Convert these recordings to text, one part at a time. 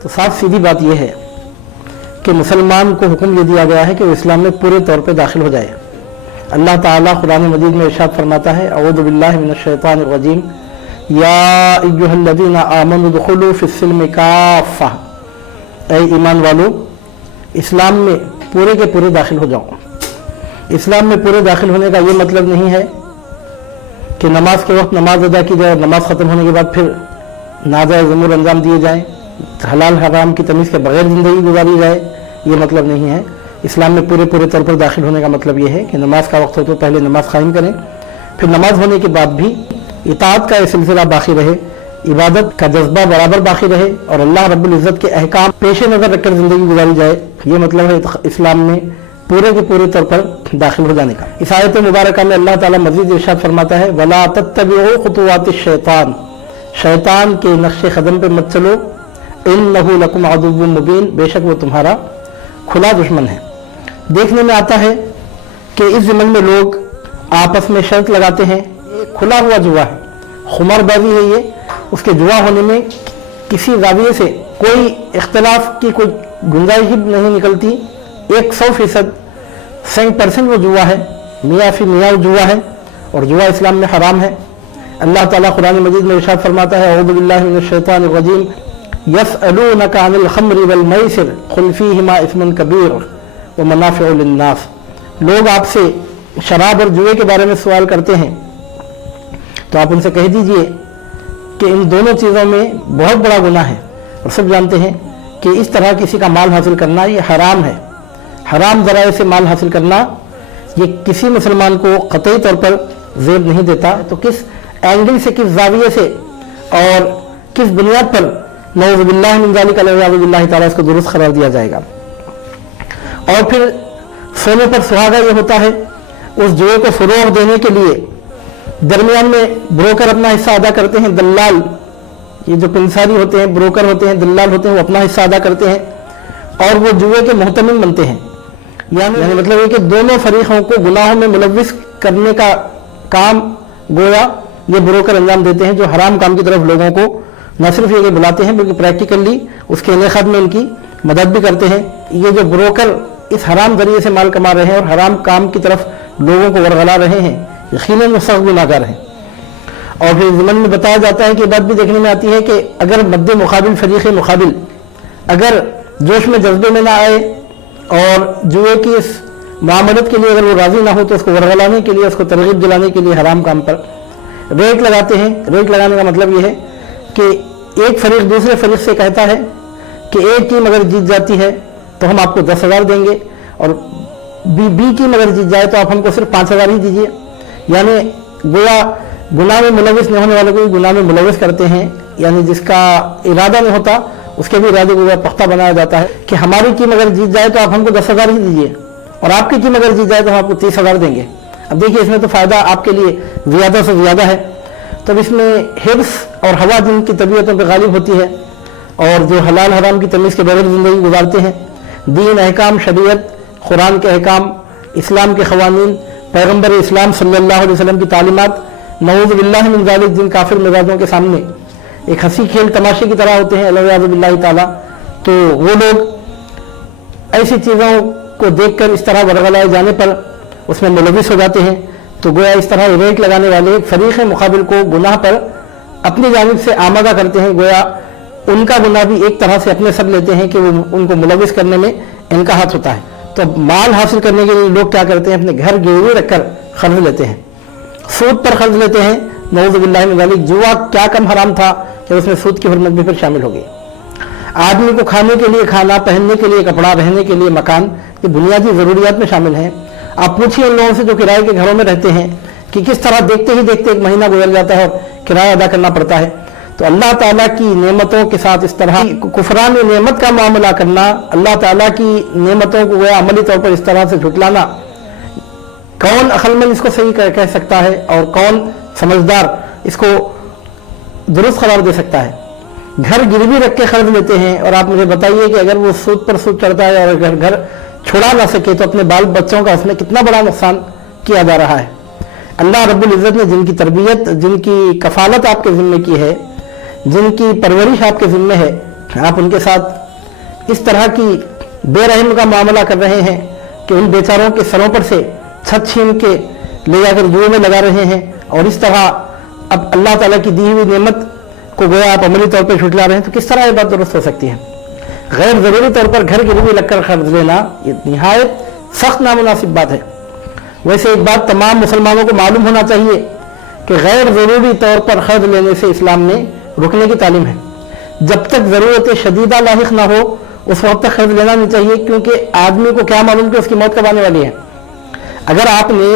تو साफ सीधी बात यह है कि मुसलमान को हुक्म ये दिया गया है कि वो इस्लाम में पूरे तौर पे दाखिल हो जाए। अल्लाह ताला कुरान मजीद में इरशाद फरमाता है, अऊज़ु बिल्लाहि मिनश शैतानिर रजीम, या अय्युहल्लज़ीना आमनु दुखुलू फिस्सिल्मि काफ़ा, ऐ ईमान वालों इस्लाम में पूरे के पूरे दाखिल हो जाओ। इस्लाम में पूरे दाखिल होने का ये मतलब नहीं है कि नमाज के वक्त नमाज अदा की जाए, नमाज ख़त्म होने के बाद फिर नाजायज़ उमूर अंजाम दिए जाएँ, हलाल हराम की तमीज़ के बगैर ज़िंदगी गुजारी जाए, ये मतलब नहीं है। इस्लाम में पूरे पूरे तौर पर दाखिल होने का मतलब ये है कि नमाज का वक्त हो तो पहले नमाज कायम करें, फिर नमाज होने के बाद भी इताअत का ये सिलसिला बाकी रहे, इबादत का जज्बा बराबर बाकी रहे और अल्लाह रब्बुल इज़्ज़त के अहकाम पेश नज़र रखकर ज़िंदगी गुजारी जाए। ये मतलब है इस्लाम में पूरे के पूरे तौर पर दाखिल हो जाने का। इस आयत मुबारका में अल्लाह ताला मज़ीद इरशाद फरमाता है, वला तत्तबिउ खुतुवातिश शैतान, शैतान के नक्शे कदम पे मत चलो, इन्नहु लकुम अदुव्वुम मुबीन, बेशक वो तुम्हारा खुला दुश्मन है। देखने में आता है कि इस ज़मन में लोग आपस में शर्त लगाते हैं, ये खुला हुआ जुआ है, खुमारबाजी है ये, उसके जुआ होने में किसी जाविये से कोई इख्तलाफ की कोई गुंजाइश नहीं निकलती। 100% 100% वो जुआ है, मियाँ फी मियाँ जुआ है और जुआ इस्लाम में हराम है। अल्लाह ताला कुरान मजीद में इरशाद फरमाता है, अऊज़ु बिल्लाहि मिनश शैतानिर रजीम, यसअलूनका अनिल खम्रि वल मैसिर कुल फीहिमा इस्मुन कबीर व मनाफ़िउ लिन्नास। लोग आपसे शराब और जुए के बारे में सवाल करते हैं तो आप उनसे कह दीजिए कि इन दोनों चीज़ों में बहुत बड़ा गुनाह है और सब जानते हैं कि इस तरह किसी का माल हासिल करना ये हराम है। हराम ज़राए से माल हासिल करना ये किसी मुसलमान को क़तई तौर पर ज़ेब नहीं देता। तो किस एंगल से, किस जाविये से और किस बुनियाद पर नऊज़ु बिल्लाहि मिन ज़ालिका वअऊज़ु बिल्लाहि ताला इसको दुरुस्त करार दिया जाएगा। और फिर सोने पर सुहागा ये होता है, उस जुए को फ़रोग़ देने के लिए दरमियान में ब्रोकर अपना हिस्सा अदा करते हैं, दल्लाल, ये जो पिंसारी होते हैं, ब्रोकर होते हैं, दल्लाल होते हैं, वो अपना हिस्सा अदा करते हैं और वो जुए के मुहतमिल बनते हैं। यानी मतलब है कि दोनों फरीकों को गुनाहों में मुलव्विस करने का काम गोया ये ब्रोकर अंजाम देते हैं, जो हराम काम की तरफ लोगों को न सिर्फ ये बुलाते हैं बल्कि प्रैक्टिकली उसके इनेखाद में उनकी मदद भी करते हैं। ये जो ब्रोकर इस हराम जरिए से माल कमा रहे हैं और हराम काम की तरफ लोगों को वरगला रहे हैं, यकीनन वो सख्त गुनाहगार हैं। और फिर ज़मन में बताया जाता है कि बात भी देखने में आती है कि अगर मद्दे मुकाबिल फरीक़ मुकाबिल अगर जोश में जज्बे में ना आए और जुए की इस मामलत के लिए अगर वो राज़ी ना हो तो उसको वरगलाने के लिए, उसको तरगीब दिलाने के लिए हराम काम पर रेट लगाते हैं। रेट लगाने का मतलब ये है कि एक फरीक दूसरे फरीक से कहता है कि एक टीम अगर जीत जाती है तो हम आपको 10,000 देंगे और बी टीम अगर जीत जाए तो आप हमको सिर्फ 5,000 ही दीजिए। यानी गोया गुनाह में मुलविस नहीं होने वाले को गुनाह में मुलविस करते हैं, यानी जिसका इरादा नहीं होता उसके भी इरादे को पख्ता बनाया जाता है कि हमारी टीम अगर जीत जाए तो आप हमको 10,000 ही दीजिए और आपकी टीम अगर जीत जाए तो हम आपको 30,000 देंगे। अब देखिए इसमें तो फ़ायदा आपके लिए ज़्यादा से ज़्यादा है। तब इसमें हिर्स और हवा जिनकी तबीयतों पर गालिब होती है और जो हलाल हराम की तमीज़ के बगैर ज़िंदगी गुजारते हैं, दीन अहकाम, शरीयत, कुरान के अहकाम, इस्लाम के क़वानीन, पैगम्बर इस्लाम सल्लल्लाहु अलैहि वसल्लम की तालीमात, नऊज़ु बिल्लाहि मिन ज़ालिक, जिन काफिर मिजाजों के सामने एक हंसी खेल तमाशे की तरह होते हैं अल्लाह बिल्लाहि ताला, तो वो लोग ऐसी चीज़ों को देखकर इस तरह वरगलाए जाने पर उसमें मुलविस हो जाते हैं। तो गोया इस तरह रेट लगाने वाले फरीक़ मुकाबिल को गुनाह पर अपनी जानिब से आमादा करते हैं। गोया उनका गुनाह भी एक तरह से अपने सब लेते हैं कि वो उनको मुलविस करने में इनका हाथ होता है। तो माल हासिल करने के लिए लोग क्या करते हैं, अपने घर गिरवी रखकर कर्ज लेते हैं, सूद पर कर्ज लेते हैं। नऊज़ु बिल्लाहि मिन ज़ालिक, जुआ क्या कम हराम था कि उसमें सूद की हुर्मत भी फिर शामिल हो गई। आदमी को खाने के लिए खाना, पहनने के लिए कपड़ा, रहने के लिए मकान, ये बुनियादी ज़रूरियात में शामिल हैं। आप पूछिए उन लोगों से जो किराए के घरों में रहते हैं कि किस तरह देखते ही देखते एक महीना गुजर जाता है और किराया अदा करना पड़ता है। तो अल्लाह ताला की नेमतों के साथ इस तरह कुफरान नेमत का मामला करना, अल्लाह ताला की नेमतों को वह अमली तौर पर इस तरह से झुटलाना, कौन अक्लमंद इसको सही कह सकता है और कौन समझदार इसको दुरुस्त करार दे सकता है। घर गिरवी रख के कर्ज लेते हैं और आप मुझे बताइए कि अगर वो सूद पर सूद चढ़ता है और अगर घर छुड़ा ना सके तो अपने बाल बच्चों का उसमें कितना बड़ा नुकसान किया जा रहा है। अल्लाह रब्बुल इज़्ज़त ने जिनकी तरबियत, जिनकी कफालत आपके ज़िम्मे की है, जिनकी परवरिश आपके ज़िम्मे है, آپ ان کے ساتھ اس طرح کی بے رحم کا معاملہ کر رہے ہیں کہ ان بیچاروں کے سروں پر سے چھت چھین کے لے جا کر جوئے میں لگا رہے ہیں، اور اس طرح اب اللہ تعالیٰ کی دی ہوئی نعمت کو گویا آپ عملی طور پہ جھٹلا رہے ہیں، تو کس طرح یہ بات درست ہو سکتی ہے؟ غیر ضروری طور پر گھر گروی لگ کر قرض لینا یہ نہایت سخت نامناسب بات ہے۔ ویسے ایک بات تمام مسلمانوں کو معلوم ہونا چاہیے کہ غیر ضروری طور پر قرض لینے سے اسلام میں رکنے کی تعلیم ہے۔ جب تک ضرورت شدیدہ لاحق نہ ہو اس وقت تک قرض لینا نہیں چاہیے، کیونکہ آدمی کو کیا معلوم کہ اس کی موت کب آنے والی ہے۔ اگر آپ نے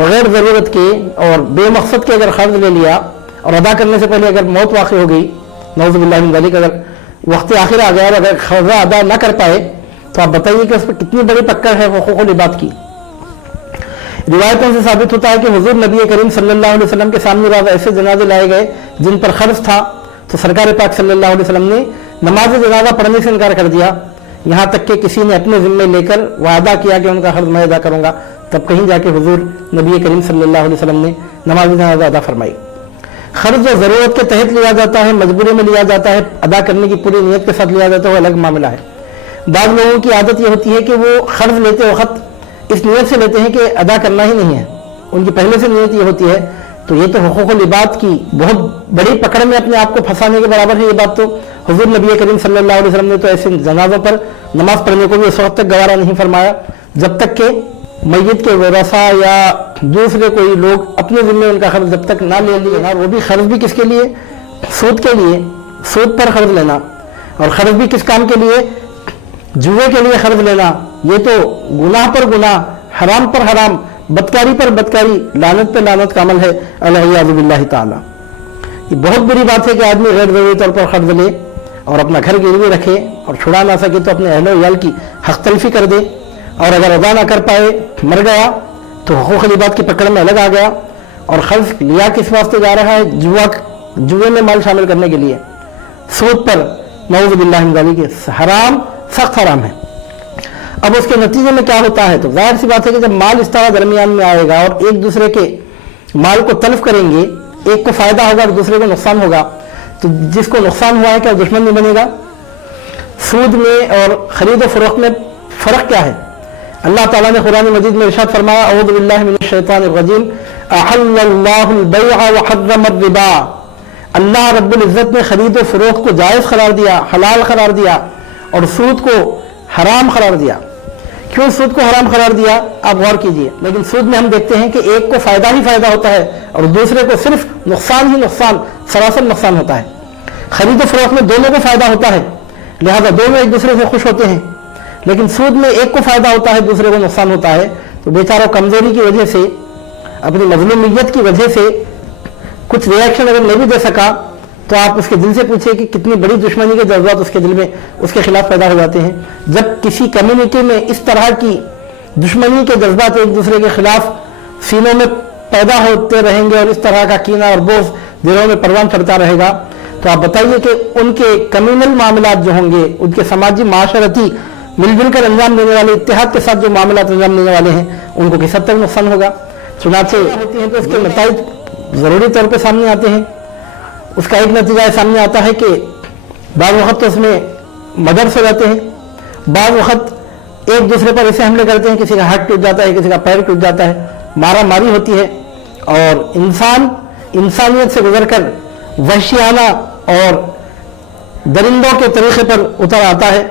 بغیر ضرورت کے اور بے مقصد کے اگر قرض لے لیا اور ادا کرنے سے پہلے اگر موت واقع ہو گئی، نعوذ باللہ من ذالک، اگر وقت آخر آ گیا اور اگر قرضہ ادا نہ کر پائے، تو آپ بتائیے کہ اس پر کتنی بڑی پکڑ ہے حقوق العباد کی۔ روایتوں سے ثابت ہوتا ہے کہ حضور نبی کریم صلی اللہ علیہ وسلم کے سامنے بعض ایسے جنازے لائے گئے جن پر قرض تھا، تو سرکار پاک صلی اللہ علیہ وسلم نے نماز جنازہ پڑھنے سے انکار کر دیا، یہاں تک کہ کسی نے اپنے ذمے لے کر وعدہ کیا کہ ان کا قرض میں ادا کروں گا، تب کہیں جا کے حضور نبی کریم صلی اللہ علیہ وسلم نے نماز جنازہ ادا فرمائی۔ قرض جو ضرورت کے تحت لیا جاتا ہے، مجبوری میں لیا جاتا ہے، ادا کرنے کی پوری نیت کے ساتھ لیا جاتا ہے، وہ الگ معاملہ ہے۔ بعض لوگوں کی عادت یہ ہوتی ہے کہ وہ قرض لیتے وقت اس نیت سے لیتے ہیں کہ ادا کرنا ہی نہیں ہے، ان کی پہلے سے نیت یہ ہوتی ہے، تو یہ تو حقوق العباد کی بہت بڑی پکڑ میں اپنے آپ کو پھنسانے کے برابر ہے۔ یہ بات تو حضور نبی کریم صلی اللہ علیہ وسلم نے تو ایسے جنازوں پر نماز پڑھنے کو بھی اس وقت تک گوارا نہیں فرمایا جب تک کہ میت کے ورثاء یا دوسرے کوئی لوگ اپنے ذمے ان کا قرض جب تک نہ لے لیے، وہ بھی قرض بھی کس کے لیے؟ سود کے لیے، سود پر قرض لینا، اور قرض بھی کس کام کے لیے؟ جوئے کے لیے قرض لینا۔ یہ تو گناہ پر گناہ، حرام پر حرام، بدکاری پر بدکاری، لعنت پر لعنت کا عمل ہے، العیاذ باللہ تعالی۔ یہ بہت بری بات ہے کہ آدمی غیر ضروری طور پر قرض لے اور اپنا گھر گروی رکھے اور چھڑا نہ سکے تو اپنے اہل و عیال کی حق تلفی کر دے، اور اگر ادا نہ کر پائے مر گیا تو حقوق العباد کی پکڑ میں الگ آ گیا۔ اور قرض لیا کس واسطے جا رہا ہے؟ جوئے میں مال شامل کرنے کے لیے، سود پر، نعوذ باللہ من ذالک، حرام، سخت حرام ہے۔ اب اس کے نتیجے میں کیا ہوتا ہے؟ تو ظاہر سی بات ہے کہ جب مال اس طرح درمیان میں آئے گا اور ایک دوسرے کے مال کو تلف کریں گے، ایک کو فائدہ ہوگا اور دوسرے کو نقصان ہوگا، تو جس کو نقصان ہوا ہے کیا دشمن نہیں بنے گا؟ سود میں اور خرید و فروخت میں فرق کیا ہے؟ اللہ تعالیٰ نے قرآن مجید میں ارشاد فرمایا، اعوذ باللہ من الشیطان الرجیم، احل اللہ البیع وحرم الربا۔ اللہ رب العزت نے خرید و فروخت کو جائز قرار دیا، حلال قرار دیا، اور سود کو حرام قرار دیا۔ کیوں سود کو حرام قرار دیا؟ آپ غور کیجئے۔ لیکن سود میں ہم دیکھتے ہیں کہ ایک کو فائدہ ہی فائدہ ہوتا ہے اور دوسرے کو صرف نقصان ہی نقصان، سراسر نقصان ہوتا ہے۔ خرید و فروخت میں دونوں کو فائدہ ہوتا ہے، لہذا دونوں ایک دوسرے سے خوش ہوتے ہیں، لیکن سود میں ایک کو فائدہ ہوتا ہے، دوسرے کو نقصان ہوتا ہے، تو بیچارہ کمزوری کی وجہ سے، اپنی مظلومیت کی وجہ سے کچھ ریاکشن اگر نہیں بھی دے سکا تو آپ اس کے دل سے پوچھیں کہ کتنی بڑی دشمنی کے جذبات اس کے دل میں اس کے خلاف پیدا ہو جاتے ہیں۔ جب کسی کمیونٹی میں اس طرح کی دشمنی کے جذبات ایک دوسرے کے خلاف سینوں میں پیدا ہوتے رہیں گے اور اس طرح کا کینہ اور بغض دلوں میں پروان چڑھتا رہے گا، تو آپ بتائیے کہ ان کے کمیونل معاملات جو ہوں گے، ان کے سماجی معاشرتی مل جل کر انجام دینے والے، اتحاد کے ساتھ جو معاملات انجام دینے والے ہیں، ان کو کس حد تک نقصان ہوگا؟ چنانچہ ہوتی ہیں تو اس کے نتائج ضروری طور پہ سامنے آتے ہیں۔ اس کا ایک نتیجہ سامنے آتا ہے کہ بعض وقت تو اس میں مدرس ہو جاتے ہیں، بعض وقت ایک دوسرے پر ایسے حملے کرتے ہیں، کسی کا ہاتھ ٹوٹ جاتا ہے، کسی کا پیر ٹوٹ جاتا ہے، مارا ماری ہوتی ہے، اور انسان انسانیت سے گزر کر وحشیانہ اور درندوں کے طریقے پر اتر آتا ہے،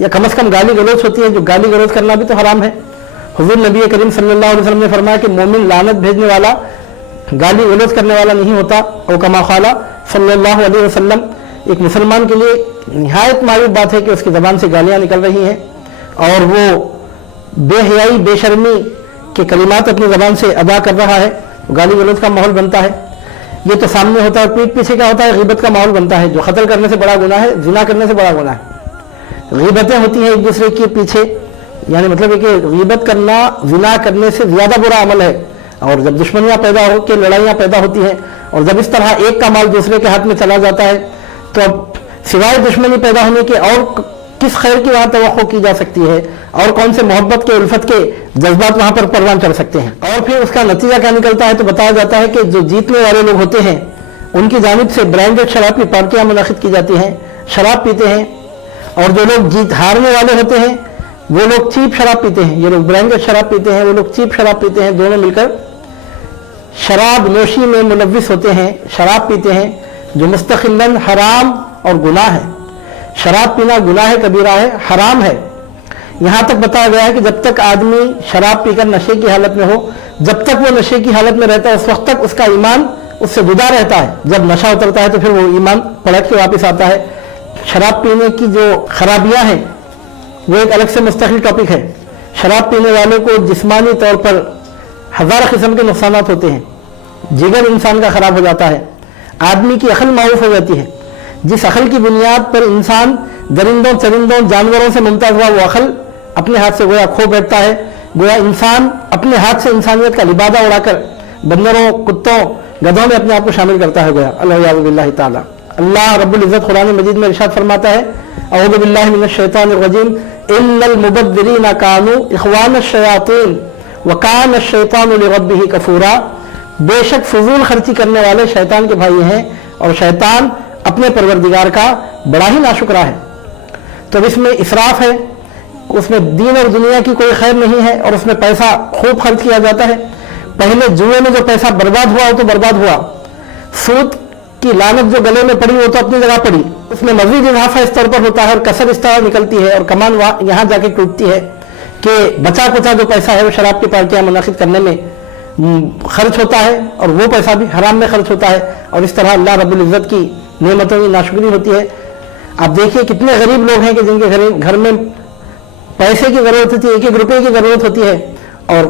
یا کم از کم گالی گلوچ ہوتی ہے، جو گالی گلوچ کرنا بھی تو حرام ہے۔ حضور نبی کریم صلی اللہ علیہ وسلم نے فرمایا کہ مومن لعنت بھیجنے والا، گالی گلوچ کرنے والا نہیں ہوتا، او کما قال صلی اللہ علیہ وسلم۔ ایک مسلمان کے لیے نہایت معیوب بات ہے کہ اس کی زبان سے گالیاں نکل رہی ہیں اور وہ بے حیائی، بے شرمی کے کلمات اپنی زبان سے ادا کر رہا ہے، گالی گلوچ کا ماحول بنتا ہے۔ یہ تو سامنے ہوتا ہے، پیٹ پیچھے کیا ہوتا ہے؟ غیبت کا ماحول بنتا ہے، جو قتل کرنے سے بڑا گناہ ہے، زنا کرنے سے بڑا گناہ ہے۔ غیبتیں ہوتی ہیں ایک دوسرے کے پیچھے، یعنی مطلب ہے کہ غیبت کرنا زنا کرنے سے زیادہ برا عمل ہے، اور جب دشمنیاں پیدا ہو کے لڑائیاں پیدا ہوتی ہیں اور جب اس طرح ایک کا مال دوسرے کے ہاتھ میں چلا جاتا ہے، تو اب سوائے دشمنی پیدا ہونے کے اور کس خیر کی وہاں توقع کی جا سکتی ہے، اور کون سے محبت کے، الفت کے جذبات وہاں پر پروان چڑھ سکتے ہیں؟ اور پھر اس کا نتیجہ کیا نکلتا ہے؟ تو بتایا جاتا ہے کہ جو جیتنے والے لوگ ہوتے ہیں ان کی جانب سے برانڈڈ شراب کی پارٹیاں منعقد کی جاتی ہیں، शराब पीते हैं, और जो लोग जीत हारने वाले होते हैं वो लोग चीप शराब पीते हैं। ये लोग ब्रांडेड शराब पीते हैं, वो लोग चीप शराब पीते हैं। दोनों मिलकर शराब नोशी में मुलव्विस होते हैं, शराब पीते हैं, जो मुस्तकिलन हराम और गुनाह है। शराब पीना गुनाह कबीरा है, हराम है। यहाँ तक बताया गया है कि जब तक आदमी शराब पीकर नशे की हालत में हो, जब तक वो नशे की हालत में रहता है, उस वक्त तक उसका ईमान उससे जुदा रहता है। जब नशा उतरता है तो फिर वो ईमान पलट के वापस आता है। शराब पीने की जो खराबियां हैं वो एक अलग से मुस्तकिल टॉपिक है। शराब पीने वाले को जिस्मानी तौर पर हजार किस्म के नुकसान होते हैं। जिगर इंसान का खराब हो जाता है, आदमी की अकल मारूफ हो जाती है। जिस अकल की बुनियाद पर इंसान दरिंदों चरिंदों जानवरों से मुमताज हुआ, वो अकल अपने हाथ से गोया खो बैठता है। गोया इंसान अपने हाथ से इंसानियत का लिबादा उड़ाकर बंदरों, कुत्तों, गधों में अपने आप को शामिल करता है। गोया अल्लाह बिल्लाहि ताला। अल्लाह रब्बुल इज्जत कुरान मजीद में इरशाद फरमाता है, अऊज़ु बिल्लाहि मिनश शैतानिर रजीम, इन्नल मुबद्दिरीना कानू इख्वानश शयातीन व कान अश-शैतानु लिरब्बिही कफूरा। बेशक फजूल खर्ची करने वाले शैतान के भाई हैं और शैतान अपने परवरदिगार का बड़ा ही नाशुक्रा है। तो अब इसमें इसराफ है, उसमें दीन और दुनिया की कोई खैर नहीं है और उसमें पैसा खूब खर्च किया जाता है। पहले जुए में जो पैसा बर्बाद हुआ वो तो बर्बाद हुआ, सूद की लानत जो गले में पड़ी वो तो अपनी जगह पड़ी। उसमें मजीद इजाफा इस तौर पर होता है और कसर इस तरह निकलती है और कमान यहाँ जाके टूटती है कि बचा कुचा जो पैसा है वो शराब की पार्टियां मुनाकिद करने में खर्च होता है और वो पैसा भी हराम में खर्च होता है। और इस तरह अल्लाह रब्बुल इज्जत की नेमतों की नाशुक्री होती है। आप देखिए कितने गरीब लोग हैं कि जिनके घर में पैसे की जरूरत होती है, 1-1 रुपए की जरूरत होती है, और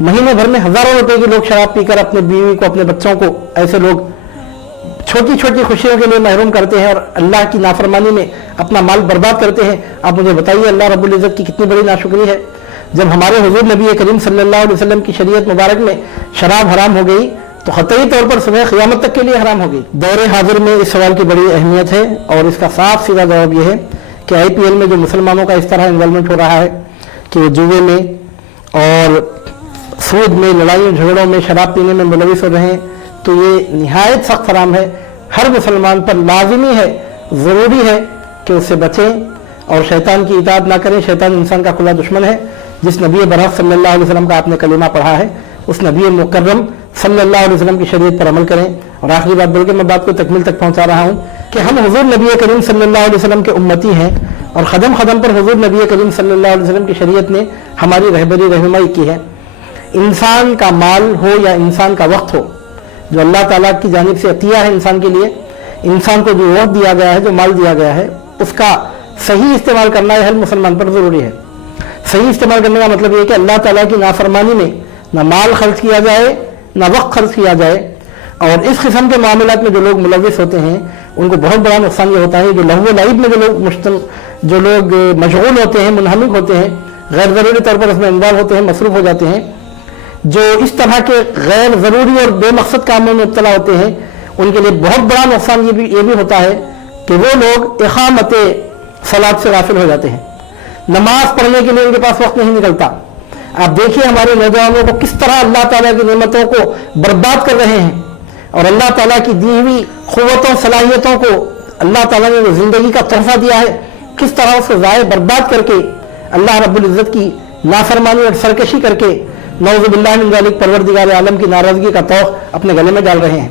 महीने भर में हजारों रुपए के लोग शराब पीकर अपने बीवी को, अपने बच्चों को, ऐसे लोग छोटी छोटी खुशियों के लिए महरूम करते हैं और अल्लाह की नाफरमानी में अपना माल बर्बाद करते हैं। आप मुझे बताइए अल्लाह रब्बुल इज्जत की कितनी बड़ी नाशुक्री है। जब हमारे हुजूर नबी करीम सल्लल्लाहु अलैहि वसल्लम की शरीयत मुबारक में शराब हराम हो गई तो क़तई तौर पर सुबह क़यामत तक के लिए हराम हो गई। दौरे हाजिर में इस सवाल की बड़ी अहमियत है और इसका साफ सीधा जवाब यह है कि IPL में जो मुसलमानों का इस तरह इन्वॉल्वमेंट हो रहा है कि वो जुए में और सूद में, लड़ाइयों झगड़ों में, शराब पीने में मुलविस हो रहे हैं, तो ये निहायत सख्त हराम है। हर मुसलमान पर लाजिमी है, ज़रूरी है कि उससे बचें और शैतान की इताअत ना करें। शैतान इंसान का खुला दुश्मन है। जिस नबी बरहक सल्लल्लाहु अलैहि वसल्लम का आपने कलीमा पढ़ा है उस नबी मुकर्रम सल्लल्लाहु अलैहि वसल्लम की शरीयत पर अमल करें। और आखिरी बात बोल के मैं बात को तकमील तक पहुंचा रहा हूं कि हम हुजूर नबी करीम सल्लल्लाहु अलैहि वसल्लम के उम्मती हैं और कदम कदम पर हुजूर नबी करीम सल्लल्लाहु अलैहि वसल्लम की शरीयत ने हमारी रहबरी रहनुमाई की है। इंसान का माल हो या इंसान का वक्त हो, जो अल्लाह ताला की जानिब से अतिया है इंसान के लिए, इंसान को जो वक्त दिया गया है, जो माल दिया गया है, उसका सही इस्तेमाल करना हर मुसलमान पर ज़रूरी है। सही इस्तेमाल करने का मतलब ये कि अल्लाह ताला की नाफरमानी में ना माल खर्च किया जाए, ना वक्त खर्च किया जाए। और इस किस्म के मामलात में जो लोग मुलविस होते हैं उनको बहुत बड़ा नुकसान ये होता है। जो लहव लाइब में जो लोग मशगूल होते हैं, मुनहमिक होते हैं, गैर ज़रूरी तौर पर उसमें इन्वॉल्व होते हैं, मसरूफ़ हो जाते हैं, जो इस तरह के गैर ज़रूरी और बेमकसद कामों में मुब्तला होते हैं, उनके लिए बहुत बड़ा नुकसान ये भी होता है कि वो लोग इक़ामत सलात से गाफिल हो जाते हैं। नमाज पढ़ने के लिए उनके पास वक्त नहीं निकलता। आप देखिए हमारे नौजवानों को किस तरह अल्लाह ताला की नेमतों को बर्बाद कर रहे हैं और अल्लाह ताला की दी हुई क़ुव्वतों सलाहियतों को अल्लाह ताला ने जो ज़िंदगी का तोहफा दिया है, किस तरह उसको ज़ाय बर्बाद करके अल्लाह रब्बुल इज़्ज़त की नाफरमानी और सरकशी करके नऊज़ु बिल्लाहि मिन ज़ालिक परवरदिगार आलम की नाराज़गी का तौक़ अपने गले में डाल रहे हैं।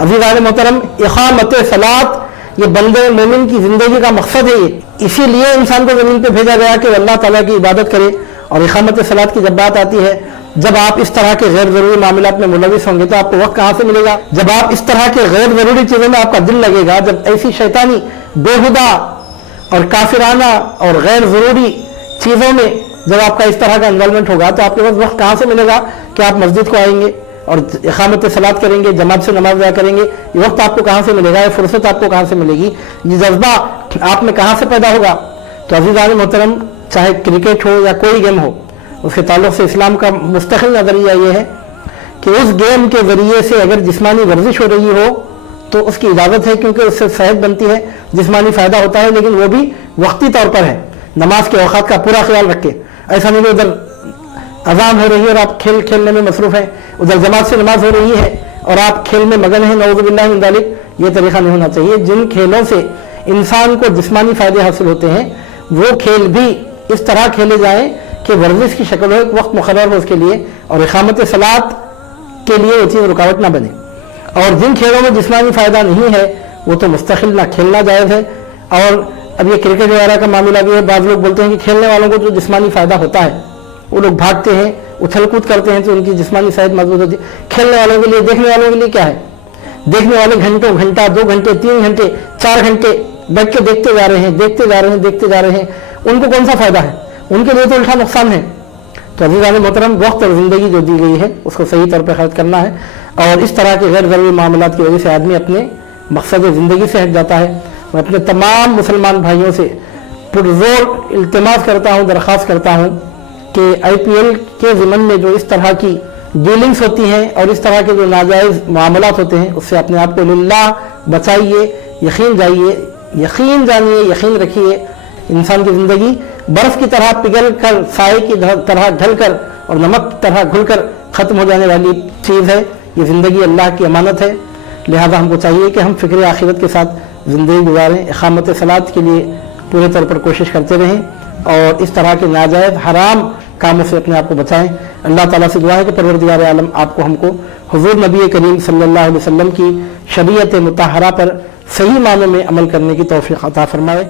अज़ीज़ान मोहतरम, इक़ामत सलात ये बंदे मोमिन की ज़िंदगी का मकसद है। इसीलिए इंसान को ज़मीन पे भेजा गया कि अल्लाह ताला की इबादत करे। और इक़ामत सलात की जब बात आती है, जब आप इस तरह के गैर ज़रूरी मामलात में मुलविस होंगे तो आपको वक्त कहाँ से मिलेगा? जब आप इस तरह के गैर ज़रूरी चीज़ों में आपका दिल लगेगा, जब ऐसी शैतानी बेहुदा और काफिराना और गैर ज़रूरी चीज़ों में जब आपका इस तरह का इन्वॉल्वमेंट होगा तो आपके पास वक्त कहाँ से मिलेगा कि आप मस्जिद को आएंगे और इक़ामत सलात करेंगे, जमात से नमाज अदा करेंगे? ये वक्त आपको कहाँ से मिलेगा? ये फुर्सत आपको कहाँ से मिलेगी? ये जज्बा आप में कहाँ से पैदा होगा? तो अज़ीज़ान मोहतरम, चाहे क्रिकेट हो या कोई गेम हो, उसके ताल्लुक़ से इस्लाम का मुस्तकिल नज़रिया ये है कि उस गेम के ज़रिए से अगर जिस्मानी वर्जिश हो रही हो तो उसकी इजाज़त है, क्योंकि उससे सेहत बनती है, जिस्मानी फ़ायदा होता है, लेकिन वो भी वक्ती तौर पर है। नमाज के औक़ात का पूरा ख्याल रखें। ऐसा नहीं कि उधर अज़ान हो रही है और आप खेलने में मसरूफ़ हैं, उधर जमात से नमाज हो रही है और आप खेल में मगन हैं, नऊज़ु बिल्लाहि मिन ज़ालिक। ये तरीक़ा नहीं होना चाहिए। जिन खेलों से इंसान को जिस्मानी फ़ायदे हासिल होते हैं, वो खेल भी इस तरह खेले जाएं कि वर्जिश की शक्ल हो, एक वक्त मुकर्रर हो उसके लिए, और इकामत सलात के लिए वो चीज़ रुकावट ना बने। और जिन खेलों में जिस्मानी फ़ायदा नहीं है वो तो मुस्तकिल ना खेलना जायज़ है। और अब ये क्रिकेट वगैरह का मामला भी है, बाज़ लोग बोलते हैं कि खेलने वालों को जो जिस्मानी फ़ायदा होता है, वो लोग भागते हैं, उछल कूद करते हैं तो उनकी जिस्मानी सेहत मजबूत होती है। खेलने वालों के लिए, देखने वालों के लिए क्या है? देखने वाले घंटों घंटा, 2 घंटे, 3 घंटे, 4 घंटे बैठ के देखते जा रहे हैं, देखते जा रहे हैं, देखते जा रहे हैं, उनको कौन सा फ़ायदा है? उनके लिए तो उल्टा नुकसान है। तो अज़ीज़ान मोहतरम, वक्त और ज़िंदगी जो दी गई है उसको सही तौर पर खर्च करना है, और इस तरह के गैर ज़रूरी मामलात की वजह से आदमी अपने मकसद ज़िंदगी से हट जाता है। मैं अपने तमाम मुसलमान भाइयों से पुरज़ोर इल्तिमास करता हूँ, दरख्वास्त करता हूँ कि IPL के ज़िमन में जो इस तरह की डीलिंग्स होती हैं और इस तरह के जो नाजायज़ मामलात होते हैं, उससे अपने आप को लिल्लाह बचाइए, यकीन जानिए, यकीन रखिए। इंसान की ज़िंदगी बर्फ़ की तरह पिघल कर, साए की तरह ढल कर और नमक की तरह घुल कर ख़त्म हो जाने वाली चीज़ है। ये ज़िंदगी अल्लाह की अमानत है, लिहाजा हमको चाहिए कि हम फ़िक्र आखिरत के साथ ज़िंदगी गुजारें, इक़ामत सलात के लिए पूरे तौर पर कोशिश करते रहें और इस तरह के नाजायज़ हराम कामों से अपने आप को बचाएं। अल्लाह ताला से दुआ है कि परवरदिगार आलम आपको हमको हुज़ूर नबी करीम सल्लल्लाहु अलैहि वसल्लम की शरीयत मुतहरा पर सही मानों में अमल करने की तौफ़ीक़ अता फरमाए।